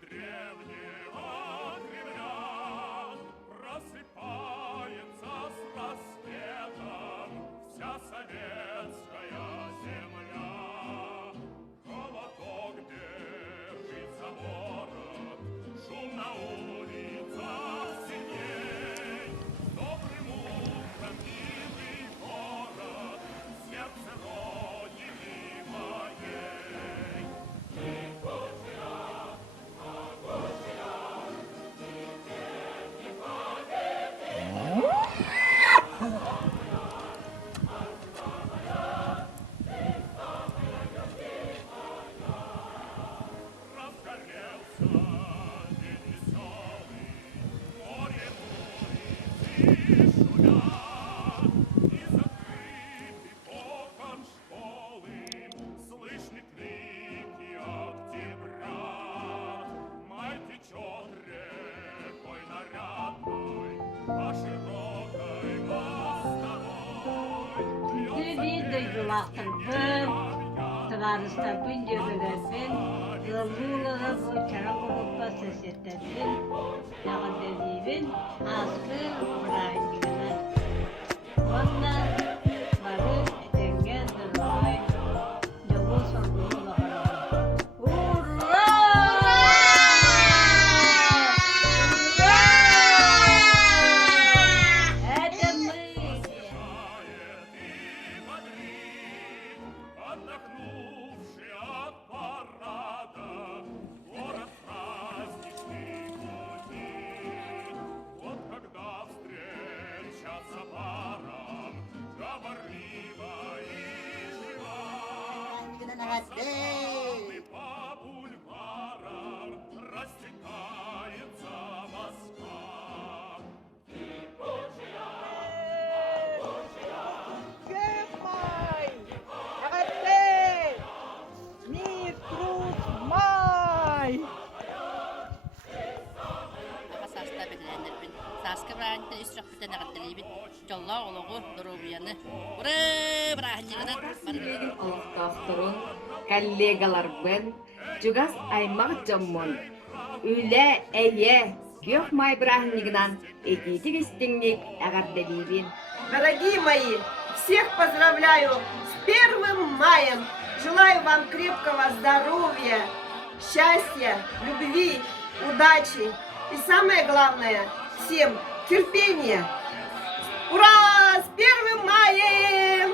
древнего Кремля просыпается с рассветом вся советская земля. Холодок бежит за город, шум на улицах синей. Добрым утром, милый город, сердце родины моей. Tvarısta günce ben yolluğuna bu çarak olukta sesetlerden yağı dediğin askı bırakımına. Ondan varı denge durmay yolu sorduğuna karar. Hurra! Отдохнувший от парада, город праздничный гудит. Вот когда встречаться парам, говорливо и жива. И по бульварам растекается Москва. Саска браанта үсрөх бүтэн агатталибит жолла олоғу дорубияны ура брааннигынан баргылын Олықтастырын коллегаларбын жугас аймақ жоммон үле әйе геох май брааннигынан экитик истиңник агатталибин. Дорогие мои, всех поздравляю с 1 маем. Желаю вам крепкого здоровья, счастья, любви, удачи. И самое главное, всем терпения. Ура! С 1 маем!